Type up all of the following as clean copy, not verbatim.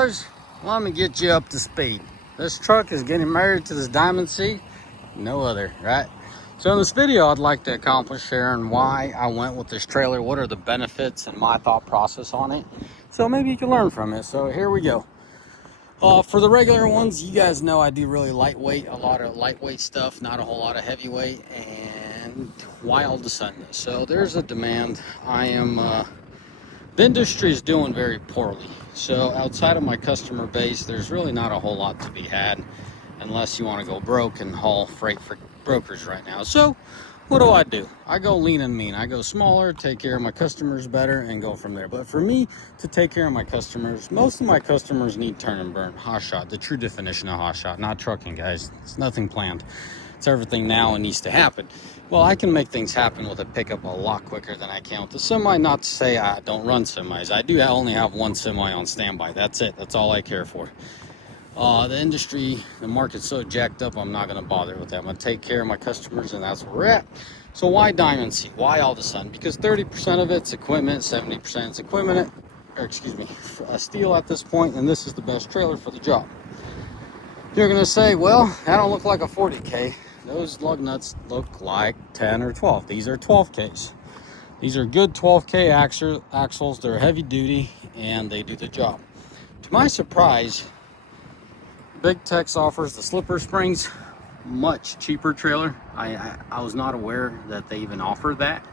trailers, let me get you up to speed. This truck is getting married to this Diamond C, no other, right? So in this video, I'd like to accomplish sharing why I went with this trailer, what are the benefits and my thought process on it. So maybe you can learn from it. So here we go. For the regular ones, you guys know I do really lightweight, a lot of lightweight stuff, not a whole lot of heavyweight, and why all of a sudden? So there's a demand. The industry is doing very poorly. So outside of my customer base, there's really not a whole lot to be had unless you want to go broke and haul freight for brokers right now. So what do? I go lean and mean. I go smaller, take care of my customers better, and go from there. But for me to take care of my customers, most of my customers need turn and burn, hot shot, the true definition of hot shot, not trucking, guys. It's nothing planned. It's everything now and needs to happen. Well, I can make things happen with a pickup a lot quicker than I can with the semi. Not to say I don't run semis. I do only have one semi on standby. That's it. That's all I care for. The industry, the market's so jacked up, I'm not going to bother with that. I'm going to take care of my customers, and that's where we're at. So why Diamond C? Why all of a sudden? Because 30% of it's equipment, 70% is equipment, steel at this point, and this is the best trailer for the job. You're going to say, well, that don't look like a 40K. Those lug nuts look like 10 or 12. These are 12Ks. These are good 12K axles. They're heavy duty, and they do the job. To my surprise, Big Tex offers the slipper springs, much cheaper trailer. I was not aware that they even offered that.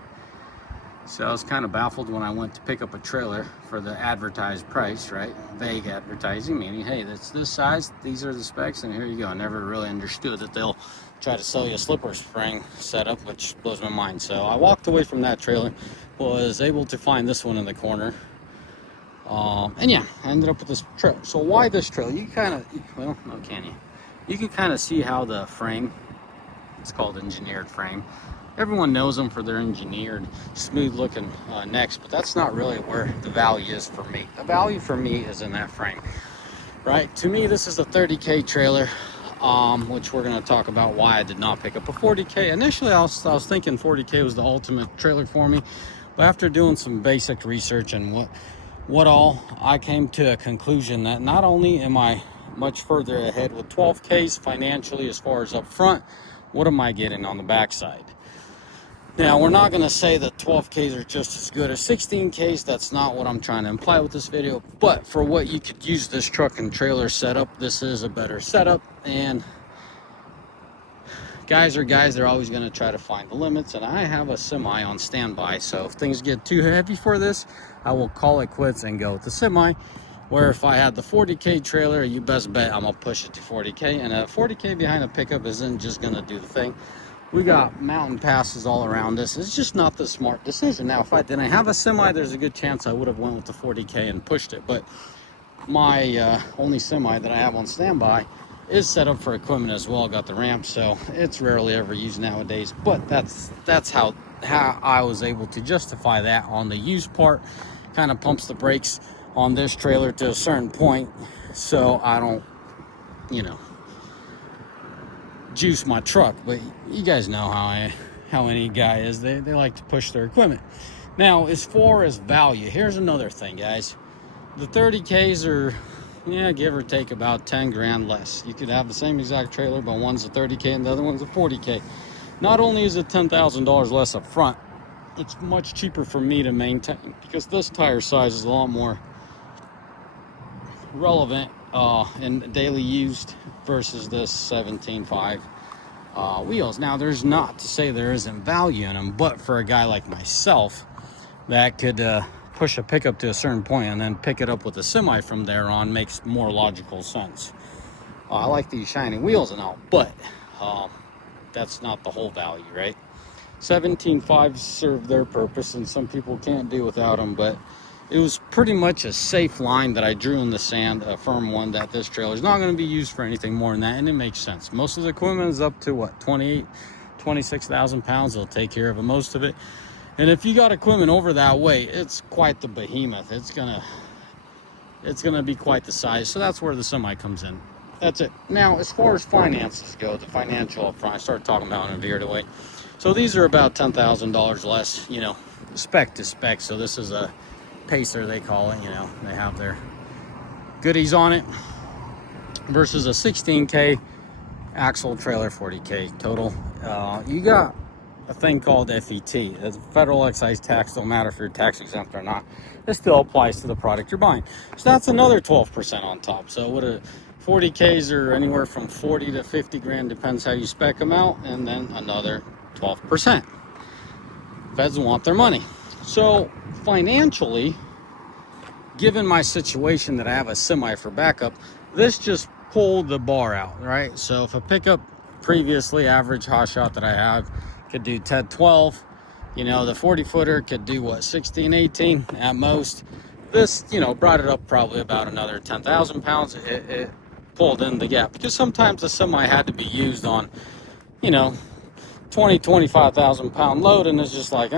So I was kind of baffled when I went to pick up a trailer for the advertised price, right? Vague advertising, meaning, hey, that's this size, these are the specs, and here you go. I never really understood that they'll try to sell you a slipper spring setup, which blows my mind. So I walked away from that trailer, was able to find this one in the corner. And yeah, I ended up with this trailer. So why this trailer? You kind of, well, no, can you? You can kind of see how the frame, it's called engineered frame. Everyone knows them for their engineered, smooth looking necks, but that's not really where the value is for me. The value for me is in that frame, right? To me, this is a 30K trailer, which we're going to talk about why I did not pick up a 40K. Initially, I was thinking 40K was the ultimate trailer for me, but after doing some basic research and what all, I came to a conclusion that not only am I much further ahead with 12Ks financially as far as up front, what am I getting on the backside? Now, we're not going to say that 12Ks are just as good as 16Ks. That's not what I'm trying to imply with this video. But for what you could use this truck and trailer setup, this is a better setup. And guys are guys. They're always going to try to find the limits. And I have a semi on standby. So if things get too heavy for this, I will call it quits and go with the semi. Where if I had the 40K trailer, you best bet I'm going to push it to 40K. And a 40K behind a pickup isn't just going to do the thing. We got mountain passes all around this. It's just not the smart decision. Now, if I didn't have a semi, there's a good chance I would have went with the 40K and pushed it. But my only semi that I have on standby is set up for equipment as well. Got the ramp, so it's rarely ever used nowadays. But that's how I was able to justify that on the used part. Kind of pumps the brakes on this trailer to a certain point, so I don't, juice my truck. But you guys know how any guy is. They like to push their equipment. Now, as far as value, here's another thing, guys. The 30Ks are, give or take about 10 grand less. You could have the same exact trailer, but one's a 30K and the other one's a 40K. Not only is it $10,000 less up front, it's much cheaper for me to maintain because this tire size is a lot more relevant and daily used versus this 17.5 wheels. Now, there's not to say there isn't value in them, but for a guy like myself that could push a pickup to a certain point and then pick it up with a semi from there on makes more logical sense. I like these shiny wheels and all, but that's not the whole value, right? 17.5s serve their purpose, and some people can't do without them, but it was pretty much a safe line that I drew in the sand, a firm one, that this trailer is not going to be used for anything more than that, and it makes sense. Most of the equipment is up to, 26,000 pounds. They'll take care of most of it. And if you got equipment over that weight, it's quite the behemoth. It's gonna be quite the size. So that's where the semi comes in. That's it. Now, as far as finances go, the financial up front, I started talking about and veered away. So these are about $10,000 less, spec to spec. So this is a pacer, they call it. They have their goodies on it versus a 16K axle trailer, 40K total. You got a thing called FET. It's federal excise tax. Don't matter if you're tax exempt or not. It still applies to the product you're buying. So that's another 12% on top. So what a 40Ks are anywhere from 40 to 50 grand, depends how you spec them out, and then another 12%. Feds want their money. So financially, given my situation that I have a semi for backup, this just pulled the bar out, right? So if a pickup previously average hot shot that I have could do 10, 12, you know, the 40 footer could do what, 16, 18 at most. This, you know, brought it up probably about another 10,000 pounds. It pulled in the gap because sometimes the semi had to be used on, you know, 20, 25,000 pound load, and it's just like,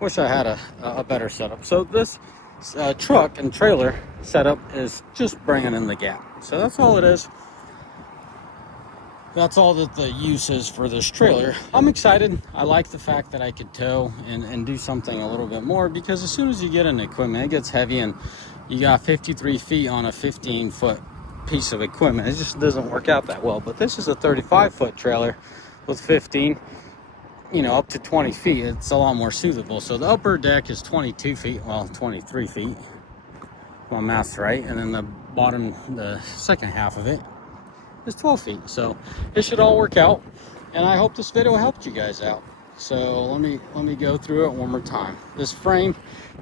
wish I had a better setup. So this truck and trailer setup is just bringing in the gap. So that's all it is. That's all that the use is for this trailer. I'm excited. I like the fact that I could tow and do something a little bit more, because as soon as you get in equipment, it gets heavy, and you got 53 feet on a 15-foot piece of equipment. It just doesn't work out that well. But this is a 35-foot trailer with 15, you know, up to 20 feet. It's a lot more suitable. So the upper deck is 22 feet, well, 23 feet. My math's right. And then the bottom, the second half of it is 12 feet. So it should all work out. And I hope this video helped you guys out. So let me go through it one more time. This frame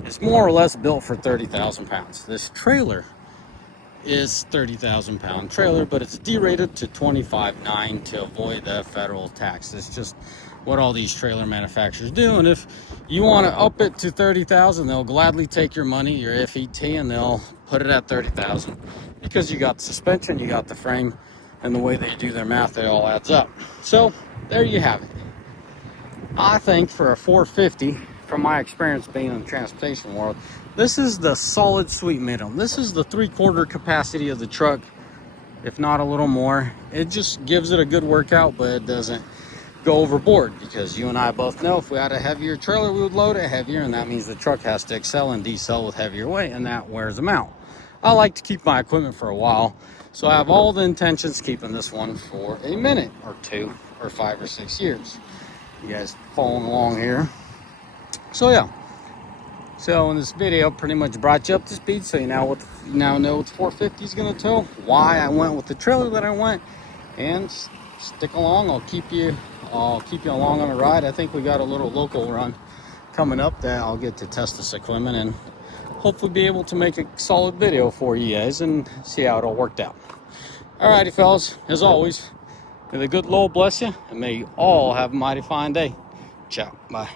is more or less built for 30,000 pounds. This trailer is 30,000 pound trailer, but it's derated to 25.9 to avoid the federal tax. It's just what all these trailer manufacturers do. And if you want to up it to 30,000, they'll gladly take your money, your FET, and they'll put it at 30,000, because you got the suspension, you got the frame, and the way they do their math, it all adds up. So there you have it. I think for a 450, from my experience being in the transportation world, this is the solid sweet middle. This is the 3/4 capacity of the truck, if not a little more. It just gives it a good workout, but it doesn't go overboard, because you and I both know if we had a heavier trailer, we would load it heavier, and that means the truck has to excel and decel with heavier weight, and that wears them out. I like to keep my equipment for a while, so I have all the intentions of keeping this one for a minute or two or 5 or 6 years. You guys following along here? So yeah. So in this video, pretty much brought you up to speed, so you now know what the 450 is going to tow, why I went with the trailer that I went, and stick along. I'll keep you along on the ride. I think we got a little local run coming up that I'll get to test this equipment and hopefully be able to make a solid video for you guys and see how it all worked out. Alrighty, fellas, as always, may the good Lord bless you, and may you all have a mighty fine day. Ciao. Bye.